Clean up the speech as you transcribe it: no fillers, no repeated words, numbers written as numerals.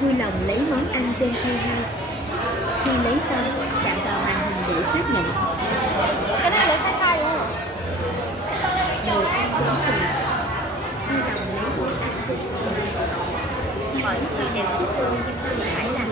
Vui lòng lấy món ăn trên khay hai. Khi lấy xong, chạm vào màn hình để xác nhận. Cái này lấy khai khai đúng không? Người ăn đến từ. Vui lòng lấy món ăn trên khay. Mọi người đều biết ơn nhưng không phải là